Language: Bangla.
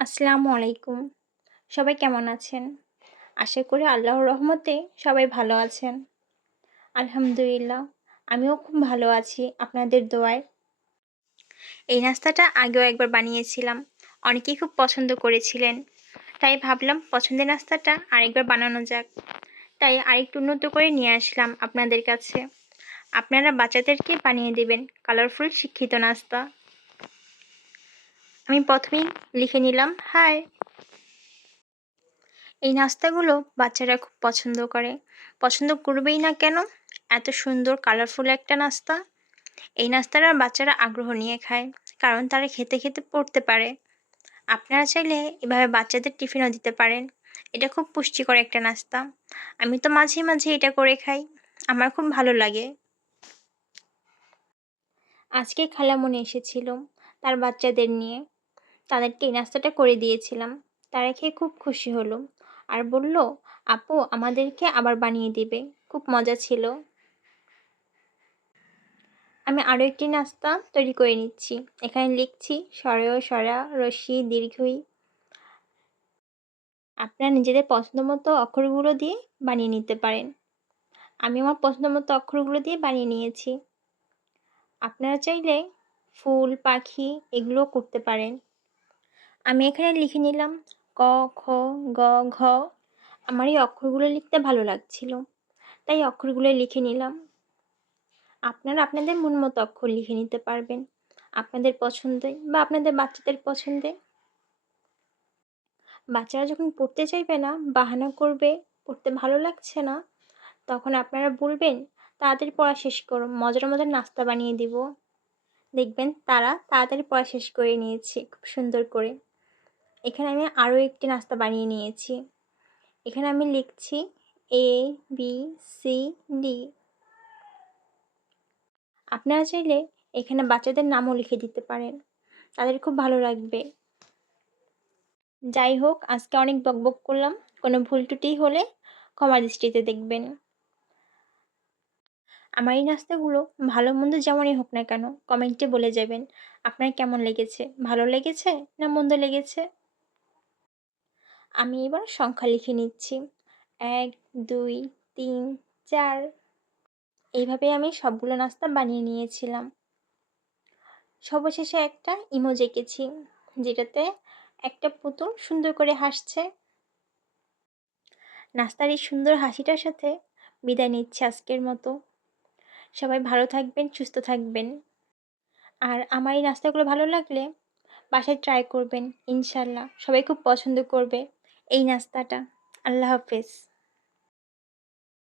আসসালামু আলাইকুম। সবাই কেমন আছেন? আশা করি আল্লাহর রহমতে সবাই ভালো আছেন। আলহামদুলিল্লাহ, আমিও খুব ভালো আছি আপনাদের দোয়ায়। এই নাস্তাটা আগেও একবার বানিয়েছিলাম। অনেকেই খুব পছন্দ করেছিলেন। তাই ভাবলাম পছন্দের নাস্তাটা আরেকবার বানানো যাক। তাই আরেকটু উন্নত করে নিয়ে আসলাম আপনাদের কাছে। আপনারা বাচ্চাদেরকে বানিয়ে দেবেন কালারফুল শিক্ষিত নাস্তা। আমি প্রথমেই লিখে নিলাম, হাই। এই নাস্তাগুলো বাচ্চারা খুব পছন্দ করে। পছন্দ করবেই না কেন? এত সুন্দর কালারফুল একটা নাস্তা। এই নাস্তাটা বাচ্চারা আগ্রহ নিয়ে খায়, কারণ তারা খেতে খেতে পড়তে পারে। আপনারা চাইলে এভাবে বাচ্চাদের টিফিনও দিতে পারেন। এটা খুব পুষ্টিকর একটা নাস্তা। আমি তো মাঝে মাঝে এটা করে খাই। আমার খুব ভালো লাগে। আজকে খালামণি এসেছিল তার বাচ্চাদের নিয়ে। তাদেরকে এই নাস্তাটা করে দিয়েছিলাম। তারা খেয়ে খুব খুশি হলো। আর বলল, আপু, আমাদেরকে আবার বানিয়ে দিবে। খুব মজা ছিল। আমি আরও একটি নাস্তা তৈরি করে নিচ্ছি। এখানে লিখছি সরয় সরা রশি দীর্ঘই। আপনারা নিজেদের পছন্দ মতো অক্ষরগুলো দিয়ে বানিয়ে নিতে পারেন। আমি আমার পছন্দ মতো অক্ষরগুলো দিয়ে বানিয়ে নিয়েছি। আপনারা চাইলে ফুল, পাখি এগুলো করতে পারেন। আমি এখানে লিখে নিলাম ক, খ, গ, ঘ। আমার এই অক্ষরগুলো লিখতে ভালো লাগছিল। তাই অক্ষরগুলো লিখে নিলাম। আপনারা আপনাদের মন মতো অক্ষর লিখে নিতে পারবেন। আপনাদের পছন্দে বা আপনাদের বাচ্চাদের পছন্দে বাচ্চারা যখন পড়তে চাইবে না, বাহানা করবে, পড়তে ভালো লাগছে না, তখন আপনারা বলবেন, তাড়াতাড়ি পড়া শেষ করো, মজার মজার নাস্তা বানিয়ে দিব। দেখবেন তারা তাড়াতাড়ি পড়া শেষ করে নিয়েছে খুব সুন্দর করে। এখানে আমি আরও একটি নাস্তা বানিয়ে নিয়েছি। এখানে আমি লিখছি এ বি সি ডি আপনারা চাইলে এখানে বাচ্চাদের নামও লিখে দিতে পারেন। তাদের খুব ভালো লাগবে। যাই হোক, আজকে অনেক বকবক করলাম। কোনো ভুল টুটি হলে ক্ষমা দৃষ্টিতে দেখবেন। আমার এই নাস্তাগুলো ভালো মন্দ যেমনই হোক না কেন, কমেন্টে বলে যাবেন। আপনার কেমন লেগেছে? ভালো লেগেছে না মন্দ লেগেছে? আমি এবার সংখ্যা লিখে নিচ্ছি। এক, দুই, তিন, চার। এইভাবে আমি সবগুলো নাস্তা বানিয়ে নিয়েছিলাম। সর্বশেষে একটা ইমোজ এঁকেছি যেটাতে একটা পুতুল সুন্দর করে হাসছে। নাস্তার এই সুন্দর হাসিটার সাথে বিদায় নিচ্ছে আজকের মতো। সবাই ভালো থাকবেন, সুস্থ থাকবেন। আর আমার এই নাস্তাগুলো ভালো লাগলে বাসায় ট্রাই করবেন, ইনশাল্লাহ। সবাই খুব পছন্দ করবে। এই নাস্তাটা। আল্লাহ হাফেজ।